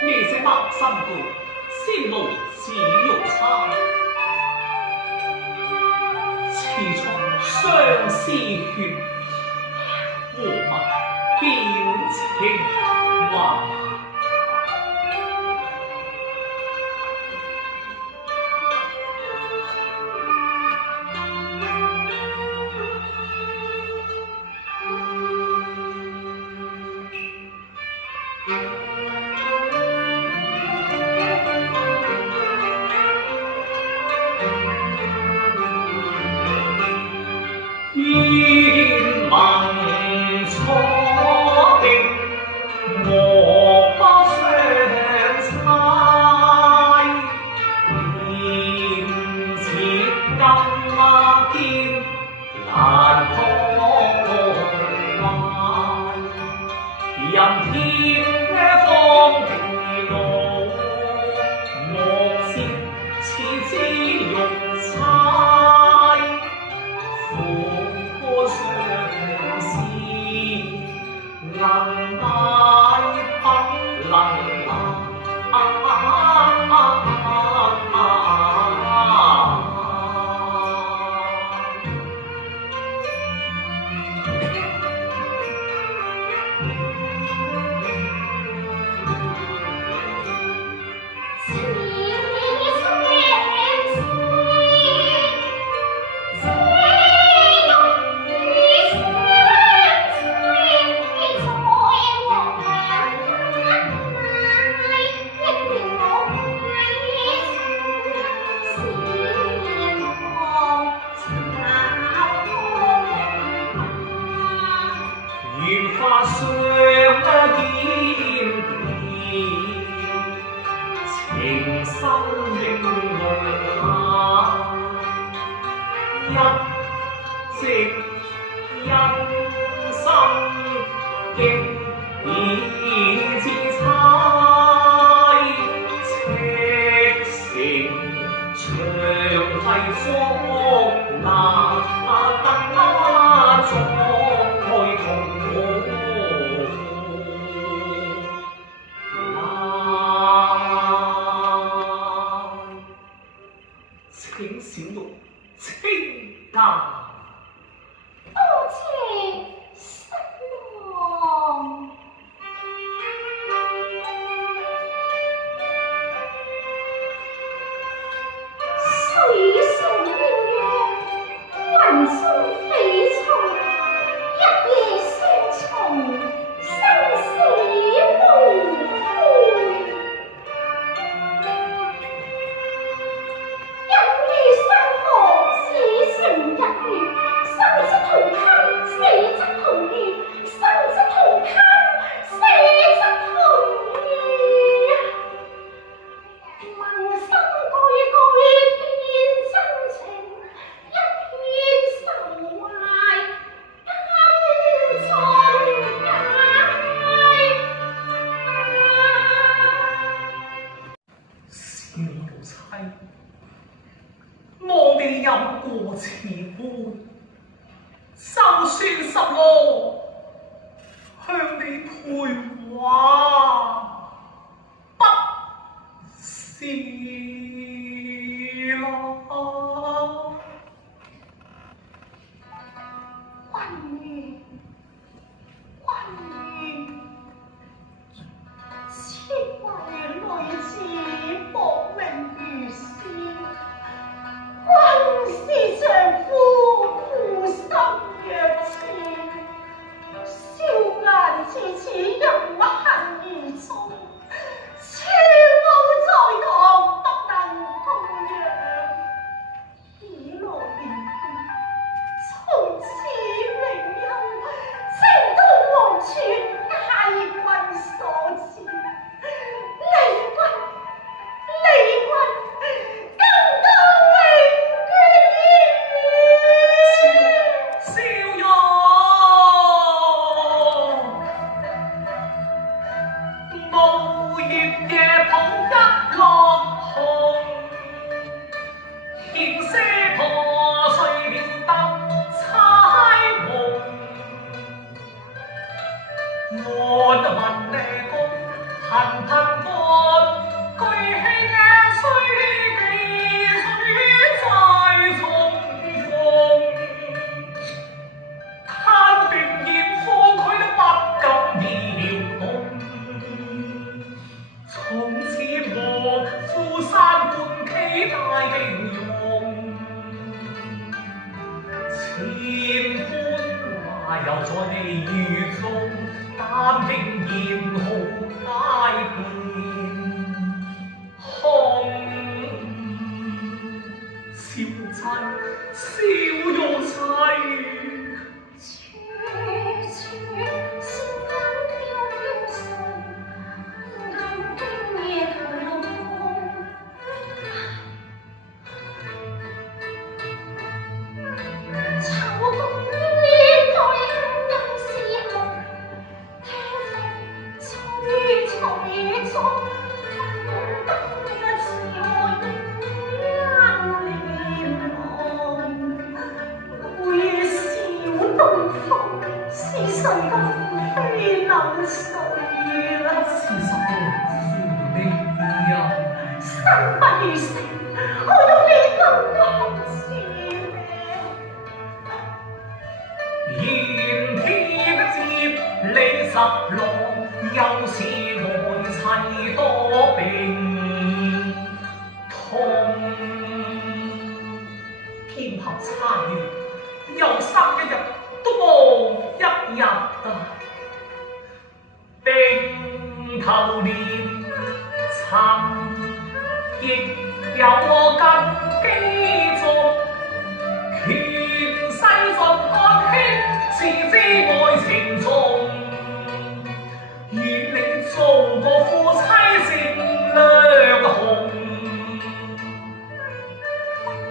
你這白心婦，先無子玉釵，始終相思血，和物表情懷。願盟初定，莫不相猜。現節金劍難破壞，任天荒地老，莫笑此之玉釵。相思能買不能花相見時，情深應淚一夕因心經已至猜，赤誠長替福那得再同。請小玉清淡。多謝新郎。水上鴛鴦，雲中飛蟲，一夜雙重，生死無悔。我哋飲過此杯，就算十羅向你賠話，不是啦。君願，君願，妾為女子薄命如仙。君是丈夫，負心若情，笑顏似此任恨而終，妾無在堂不能供養，以來連血，從此永休，情同黃泉，皆君所賜，離君，離君，更當我問你公頻頻撥，舉起須記水在重逢。他定然放佢都不敢搖動，從此和富山半期大形容。千般話又在你語中，但仍然好改變。笑真笑容細。又是來齊多病痛，天下差異，又生一日都無一日病頭連曾亦有我根基足，權勢盡看輕，自知愛情重。與你做個夫妻漸略紅，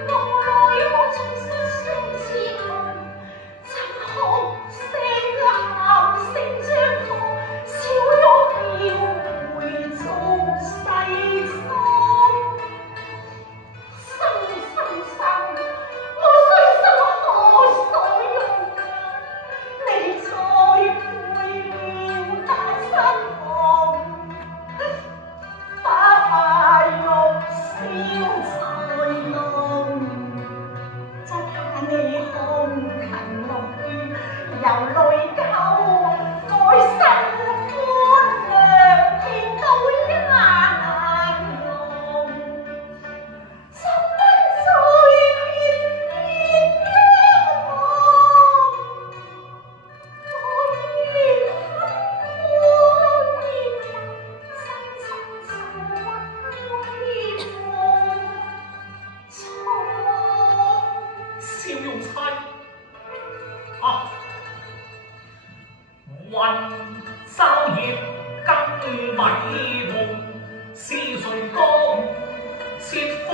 無奈我從失聲似紅，怎可聲喊聲張狂，笑容要回做世俗。生，我雖生何所用啊？你再悔了，但失望，把敗肉燒在籠，只怕你空勤六月，由淚溝愛生歡亮，見到一眼紅。雲晝夜更迷夢，是誰講切風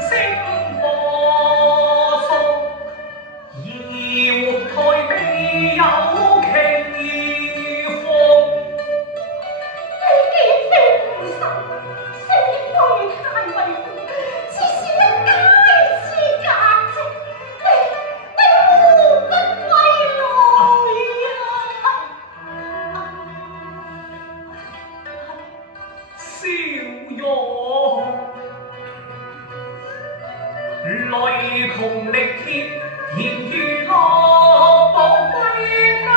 聲播送？搖台未有奇風，你既非父神，聲對太迷糊，似是一街之隔跡，你無骨歸來啊！笑容雷同力竭，言如落暴歸家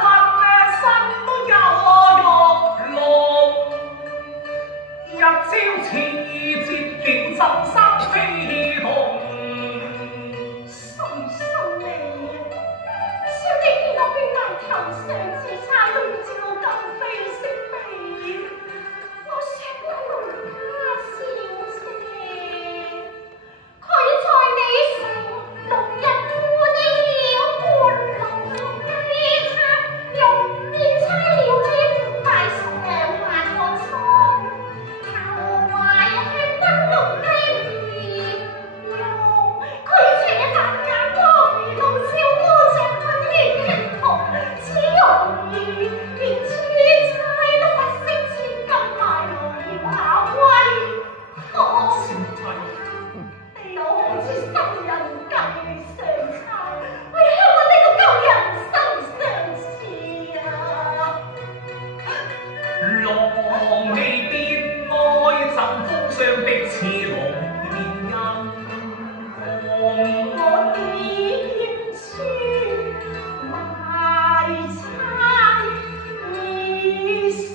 困，身都有玉龍。日朝似接了怎生非同？心心你啊，小弟見我兵臨頭上，自差都唔知我今非昔比，我說不能他笑聲，佢在你城，龍日故的狼未變愛怎風霜的刺龍變陰我點知埋差以身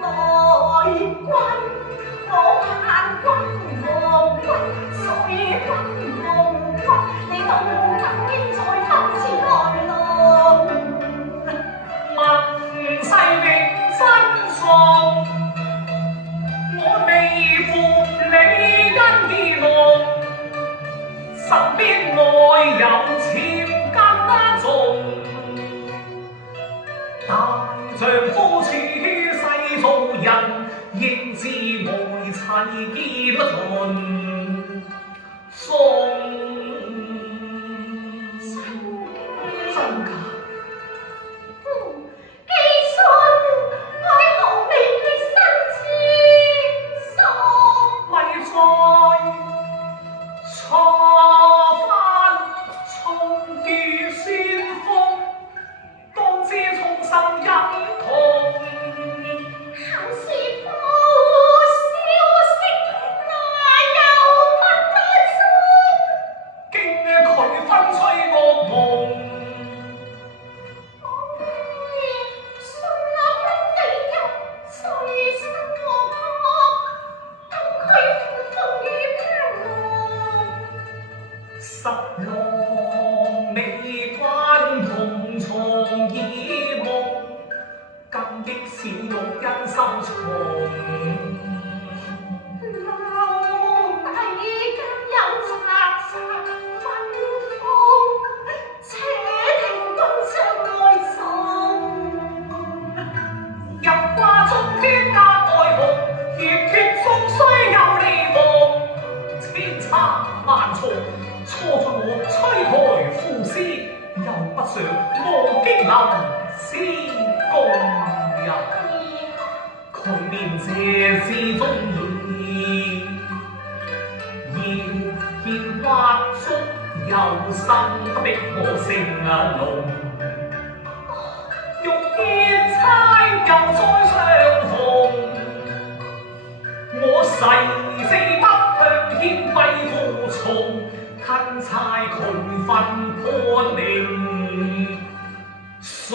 內君，我盼君望君，雖君夢君，你到今應在今次來弄。問世的真相，我未負你恩義濃，身邊愛有千斤重。大丈夫處世做人，應知愛妻結不盡，真假？十郎未關同床異夢，更激小玉因心重。留底間有賊分封，且聽君將愛送。入掛中天家愛慕，熱血中雖有離夢，千差萬錯。錯盡我妻台賦詩，又不想無經臨詩共人。佢念這詩中意，謠言畫足有心，逼我聲聾。欲見釵又再相逢，我誓死不向獻媚服從。吞差佢分判令送。